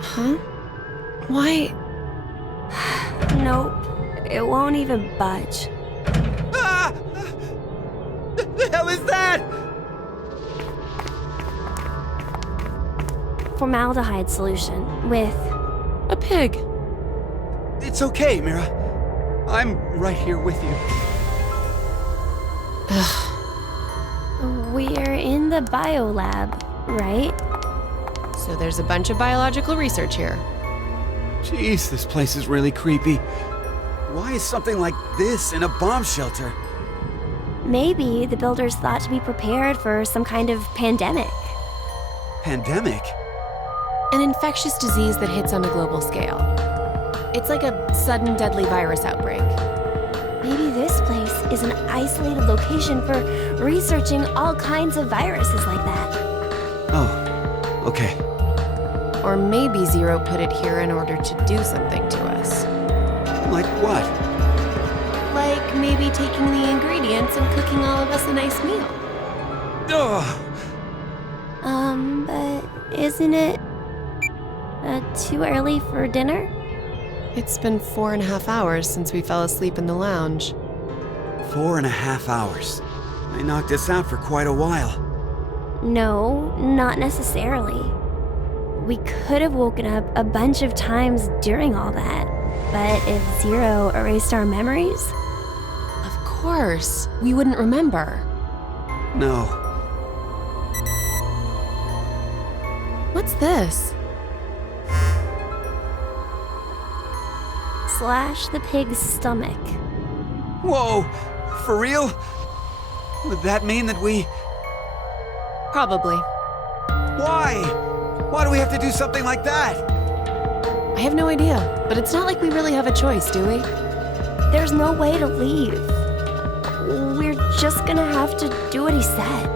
Huh? Why? Nope. It won't even budge. Ah! The hell is that? Formaldehyde solution with... A pig. It's okay, Mira. I'm right here with you. We're in the biolab, right? So there's a bunch of biological research here. Jeez, this place is really creepy. Why is something like this in a bomb shelter? Maybe the builders thought to be prepared for some kind of pandemic. Pandemic? An infectious disease that hits on a global scale. It's like a sudden deadly virus outbreak. Maybe this place is an isolated location for researching all kinds of viruses like that. Oh, okay. Or maybe Zero put it here in order to do something to us. Like what? Like maybe taking the ingredients and cooking all of us a nice meal. Ugh! But isn't it too early for dinner? It's been 4.5 hours since we fell asleep in the lounge. 4.5 hours. They knocked us out for quite a while. No, not necessarily. We could have woken up a bunch of times during all that, but if Zero erased our memories... Of course, we wouldn't remember. No. What's this? Slash the pig's stomach. Whoa! For real? Would that mean that we... Probably. Why? Why do we have to do something like that? I have no idea, but it's not like we really have a choice, do we? There's no way to leave. We're just gonna have to do what he said.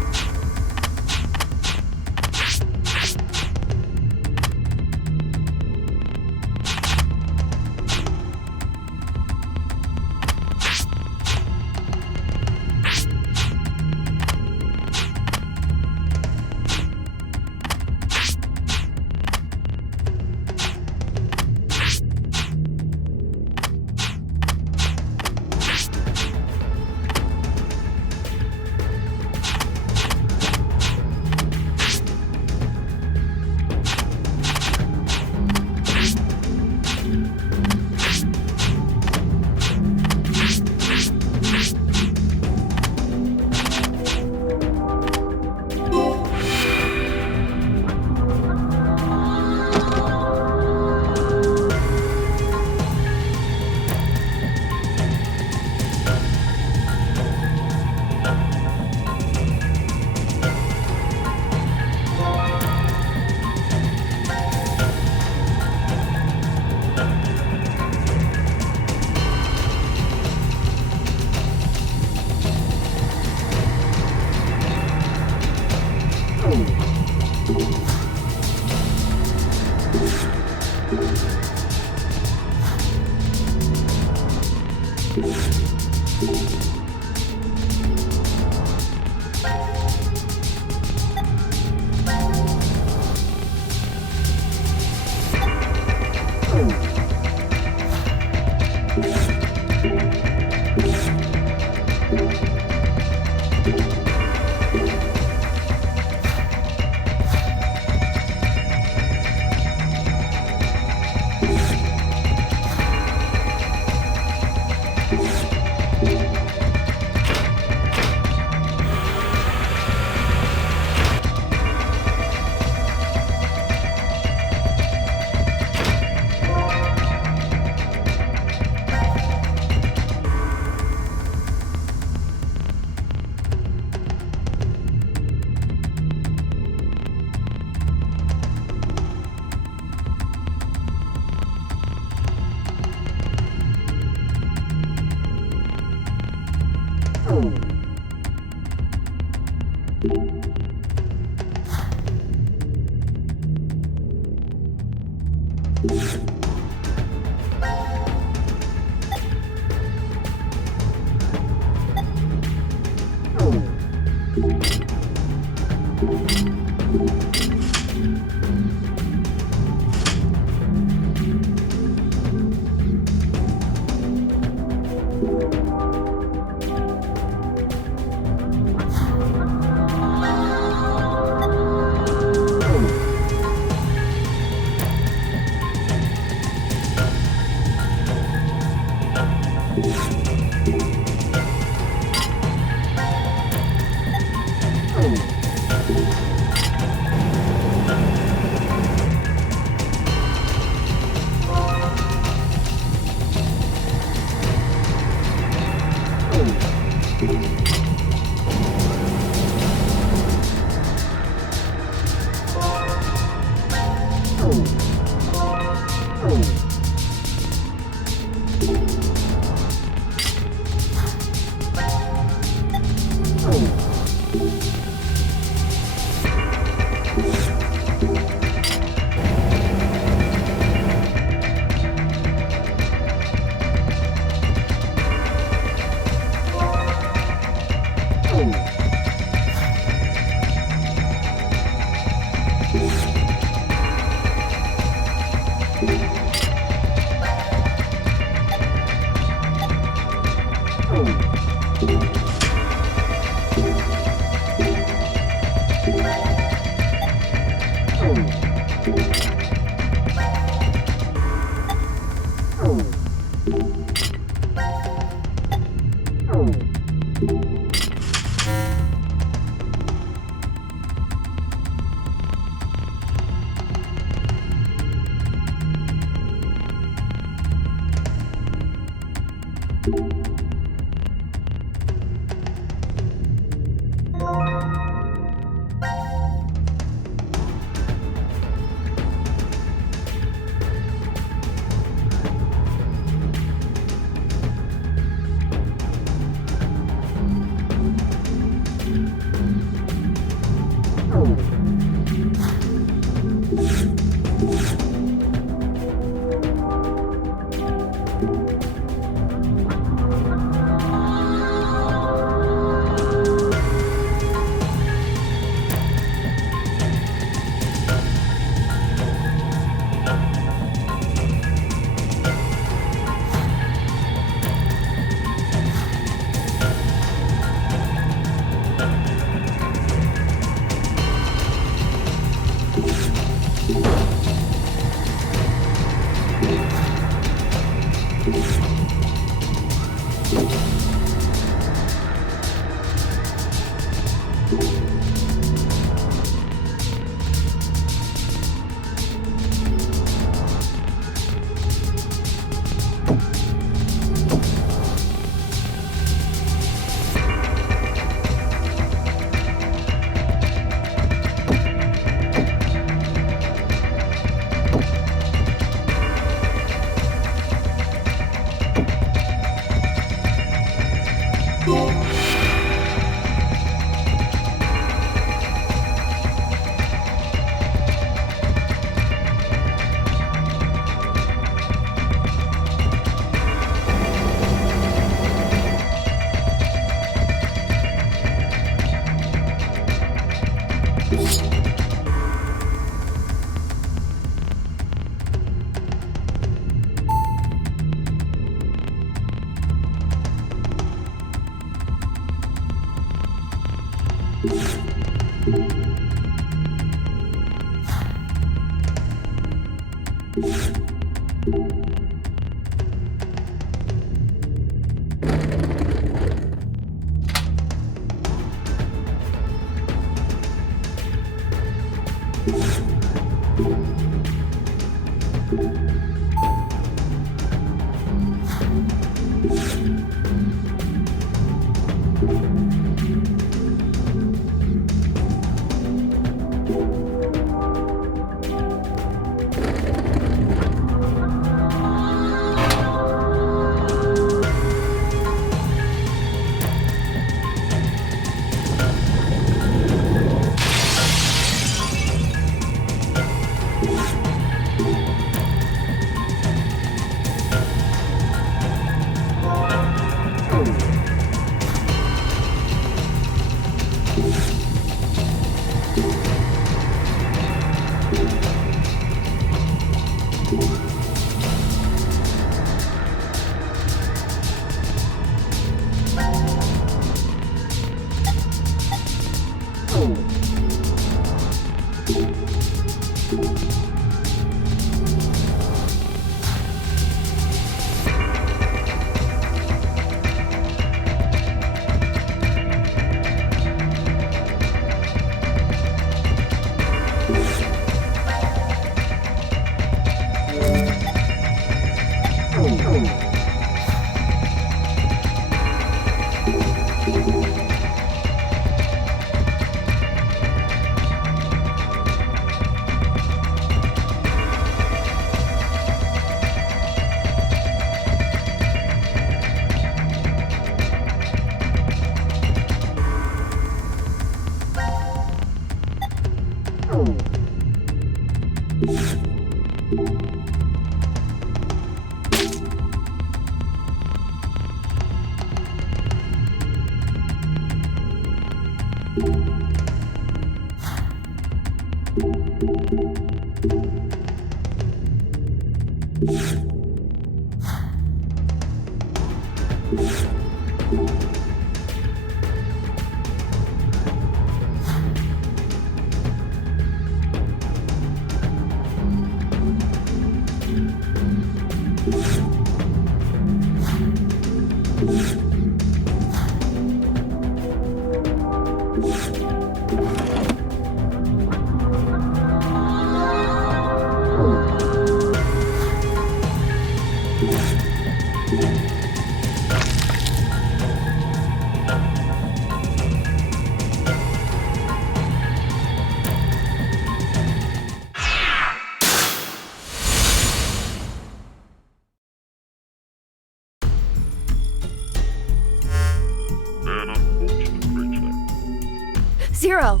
Zero!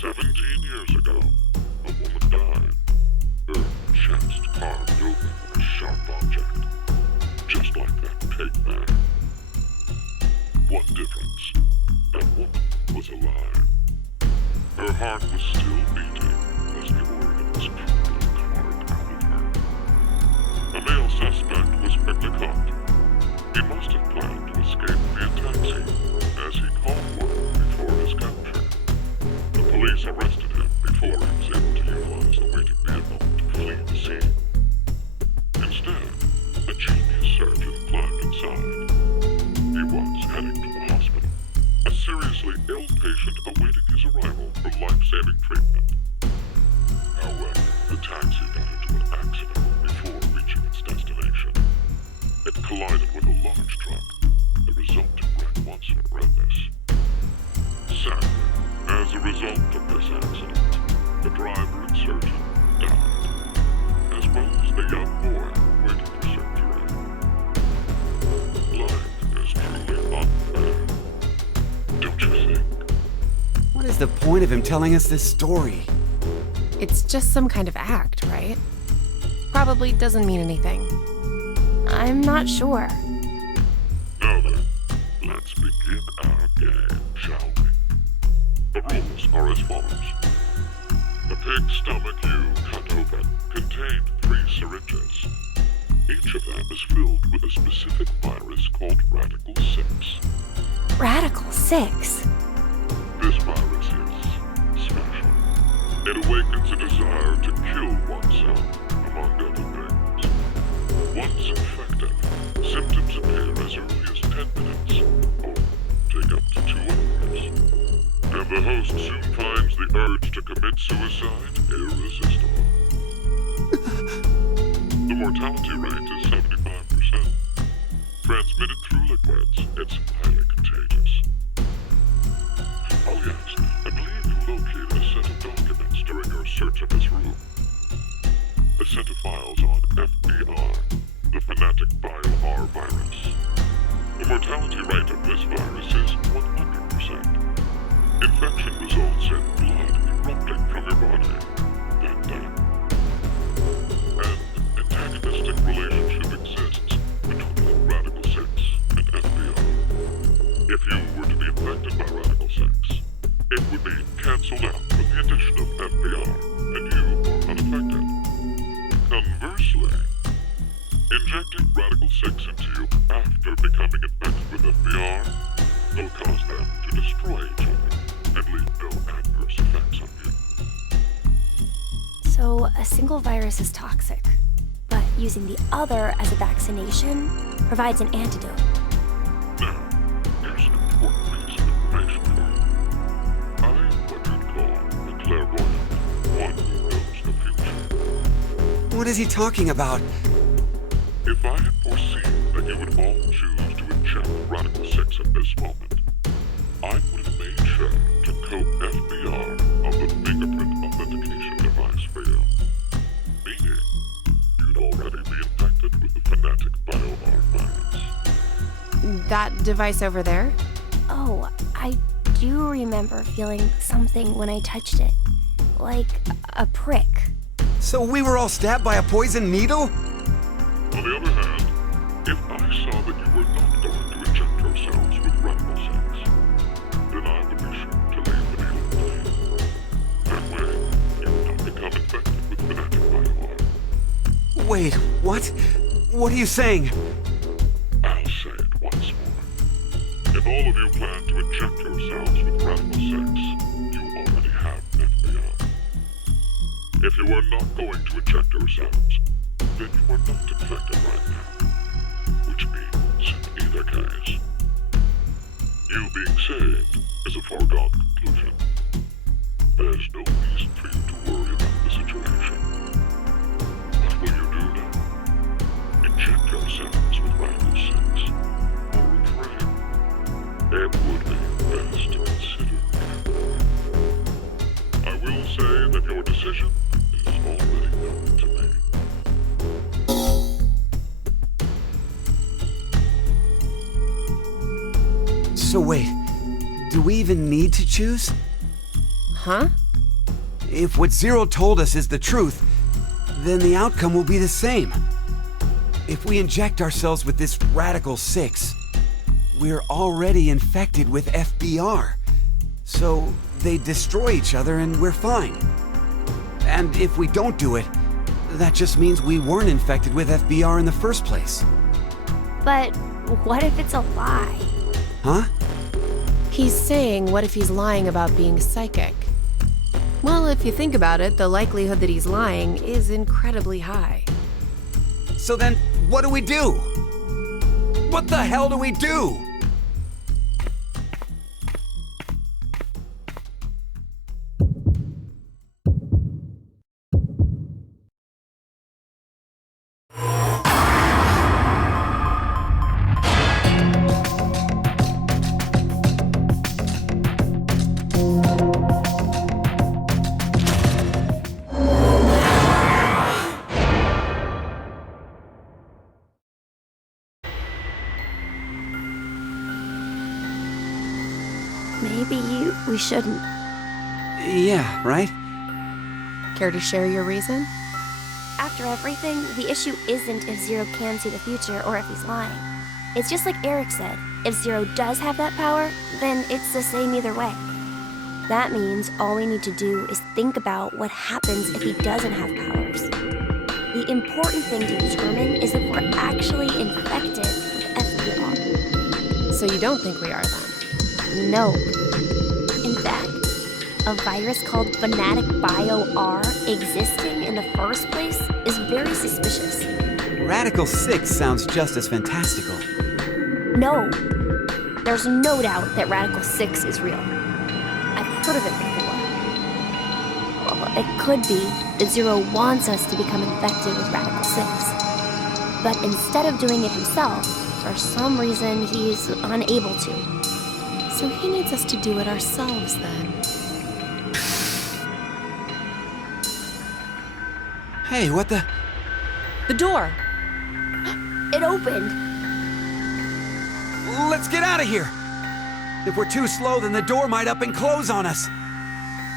17 years ago, a woman died. Her chest carved open with a sharp object, just like that pig man. What difference? That woman was alive. Her heart was still beating as the organs trembled carved out of her. A male suspect was quickly caught. He must have planned to escape via taxi, as he called one before his capture. The police arrested him before he was able to utilize the waiting vehicle to flee the scene. Instead, a genius surgeon climbed inside. He was heading to the hospital, a seriously ill patient awaiting his arrival for life-saving treatment. However, the taxi got into an accident before reaching its destination. It collided with a large truck. The resulting wreck once had read this. Sadly, as a result of this accident, the driver and surgeon died, as well as the young boy waiting for surgery. Life is truly unfair, don't you think? What is the point of him telling us this story? It's just some kind of act, right? Probably doesn't mean anything. I'm not sure. Now then, let's begin our game, shall we? The rules are as follows. The pig's stomach you cut open contained 3 syringes. Each of them is filled with a specific virus called Radical 6. Radical 6? This virus is special. It awakens a desire to kill oneself, among other things. Once infected, symptoms appear as early as 10 minutes, or take up to 2 hours. And the host soon finds the urge to commit suicide irresistible. The mortality rate is 75%. Transmitted through liquids, it's highly contagious. Oh yes, I believe you located a set of documents during your search of this room. A set of files on FBR, the fanatic Bio-R virus. The mortality rate of this virus is 100%. Infection results in blood erupting from your body that day. An antagonistic relationship exists between Radical 6 and FBR. If you were to be infected by Radical 6, it would be cancelled out with the addition of FBR, and you are unaffected. Conversely, injecting Radical 6 into you after becoming infected with FBR will cause them to destroy each other and leave no adverse effects on you. So a single virus is toxic, but using the other as a vaccination provides an antidote. Now, here's an important piece of information for you. I am what you'd call a clairvoyant, one who knows the future. What is he talking about? If I had foreseen that you would all choose to inject Radical 6 at this moment, I would have made sure to coat FBR on the fingerprint authentication device for you. Meaning, you'd already be infected with the fanatic Bio-R virus. That device over there? Oh, I do remember feeling something when I touched it. Like a prick. So we were all stabbed by a poison needle? On the other hand, if I saw that you were not going to inject yourselves with Radical 6, then I would be sure to leave the needle clean. That way, you would not become infected with fanatic Bio-R. Wait, what? What are you saying? I'll say it once more. If all of you plan to inject yourselves with Radical 6, you already have FBR. If you are not going to inject yourselves, then you are not infected right now. Which means, in either case, you being saved is a foregone conclusion. There's no reason for you to worry about the situation. What will you do now? Inject yourselves with Radical 6, or refrain? It would be best to consider carefully. I will say that your decision is already known to me. So wait, do we even need to choose? Huh? If what Zero told us is the truth, then the outcome will be the same. If we inject ourselves with this Radical 6, we're already infected with FBR. So they destroy each other and we're fine. And if we don't do it, that just means we weren't infected with FBR in the first place. But what if it's a lie? Huh? He's saying, what if he's lying about being psychic? Well, if you think about it, the likelihood that he's lying is incredibly high. So then, what do we do? What the hell do we do? Maybe we shouldn't. Yeah, right? Care to share your reason? After everything, the issue isn't if Zero can see the future or if he's lying. It's just like Eric said, if Zero does have that power, then it's the same either way. That means all we need to do is think about what happens if he doesn't have powers. The important thing to determine is if we're actually infected with FBR. So you don't think we are then? No. In fact, a virus called Fanatic Bio-R existing in the first place is very suspicious. Radical 6 sounds just as fantastical. No, there's no doubt that Radical 6 is real. I've heard of it before. Well, it could be that Zero wants us to become infected with Radical 6. But instead of doing it himself, for some reason he's unable to. So he needs us to do it ourselves then. Hey, what the? The door! It opened. Let's get out of here! If we're too slow, then the door might up and close on us.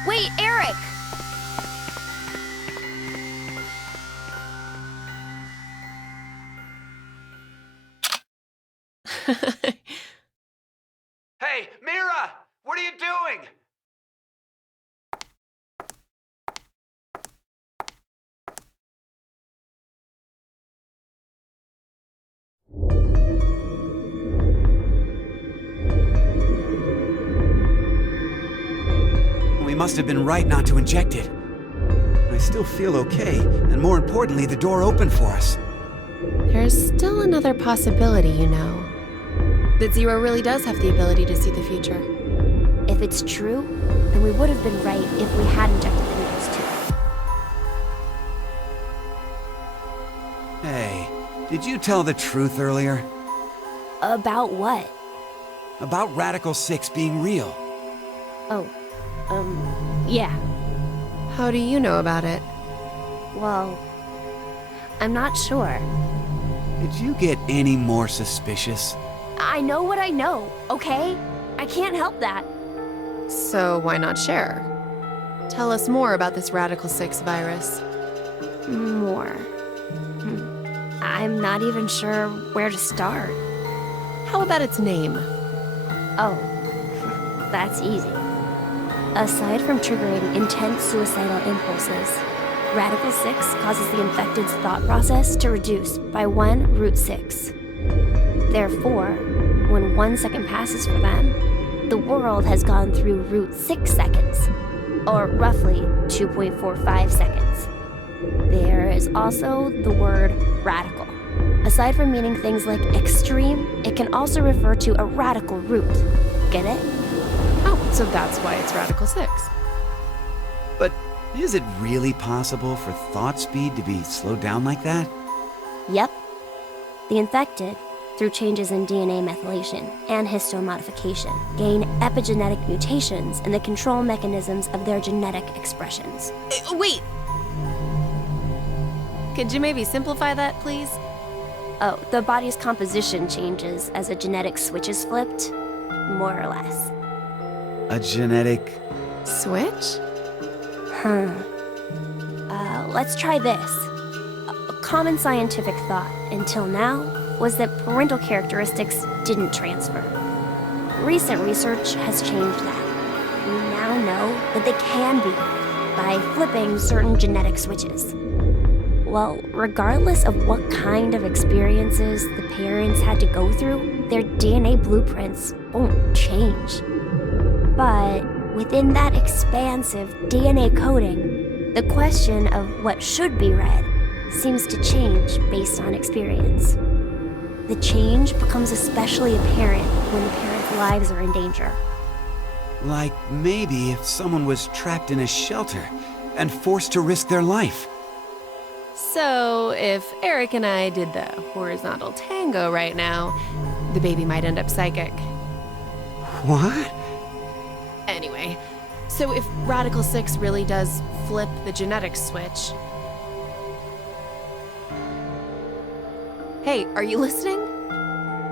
Wait, Eric! Hey, Mira! What are you doing? We must have been right not to inject it. I still feel okay, and more importantly, the door opened for us. There's still another possibility, you know. That Zero really does have the ability to see the future. If it's true, then we would have been right if we had injected the needles too. Hey, did you tell the truth earlier? About what? About Radical 6 being real. Oh, yeah. How do you know about it? Well, I'm not sure. Did you get any more suspicious? I know what I know, okay? I can't help that. So why not share? Tell us more about this Radical 6 virus. More. I'm not even sure where to start. How about its name? Oh, that's easy. Aside from triggering intense suicidal impulses, Radical 6 causes the infected's thought process to reduce by 1√6. Therefore, when 1 second passes for them, the world has gone through √6 seconds, or roughly 2.45 seconds. There is also the word radical. Aside from meaning things like extreme, it can also refer to a radical root. Get it? Oh, so that's why it's Radical 6. But is it really possible for thought speed to be slowed down like that? Yep. The infected, through changes in DNA methylation and histomodification, gain epigenetic mutations in the control mechanisms of their genetic expressions. Wait! Could you maybe simplify that, please? Oh, the body's composition changes as a genetic switch is flipped, more or less. A genetic... Switch? Let's try this. A common scientific thought, until now, was that parental characteristics didn't transfer. Recent research has changed that. We now know that they can be, by flipping certain genetic switches. Well, regardless of what kind of experiences the parents had to go through, their DNA blueprints won't change. But within that expansive DNA coding, the question of what should be read seems to change based on experience. The change becomes especially apparent when the parents' lives are in danger. Like maybe if someone was trapped in a shelter and forced to risk their life. So, if Eric and I did the horizontal tango right now, the baby might end up psychic. What? Anyway, so if Radical 6 really does flip the genetic switch... Hey, are you listening?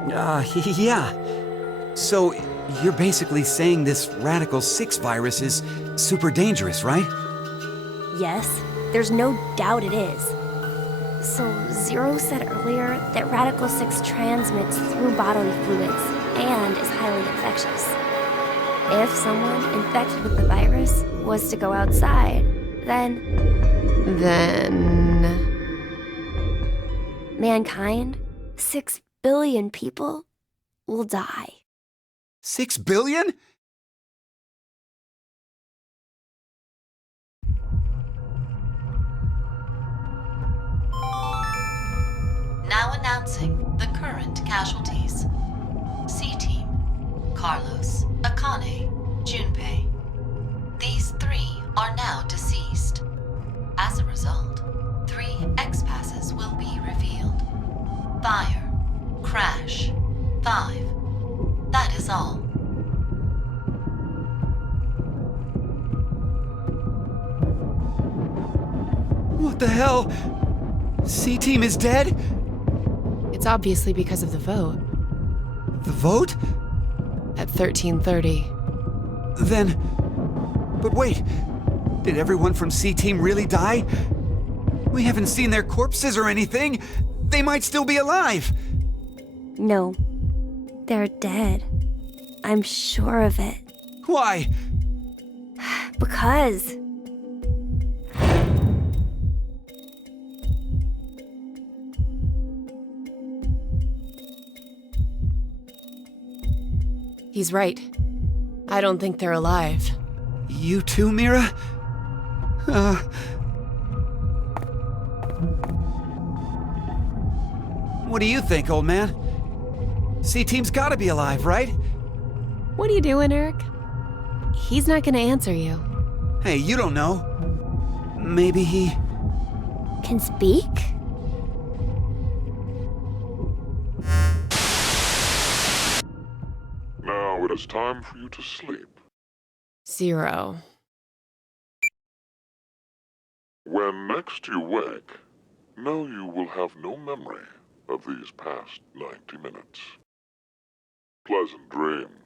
Yeah. So, you're basically saying this Radical 6 virus is super dangerous, right? Yes, there's no doubt it is. So, Zero said earlier that Radical 6 transmits through bodily fluids and is highly infectious. If someone infected with the virus was to go outside, then mankind, 6 billion people, will die. 6 billion? Announcing the current casualties. C-Team, Carlos, Akane, Junpei. These 3 are now deceased. As a result, 3 X-passes will be revealed. Fire, crash, 5. That is all. What the hell? C-Team is dead? It's obviously because of the vote. The vote? At 13:30. Then... But wait, did everyone from C-Team really die? We haven't seen their corpses or anything. They might still be alive. No, they're dead. I'm sure of it. Why? Because. He's right. I don't think they're alive. You too, Mira? What do you think, old man? C-Team's gotta be alive, right? What are you doing, Eric? He's not gonna answer you. Hey, you don't know. Maybe he... Can speak? Now it is time for you to sleep. 0. When next you wake, know you will have no memory of these past 90 minutes. Pleasant dreams.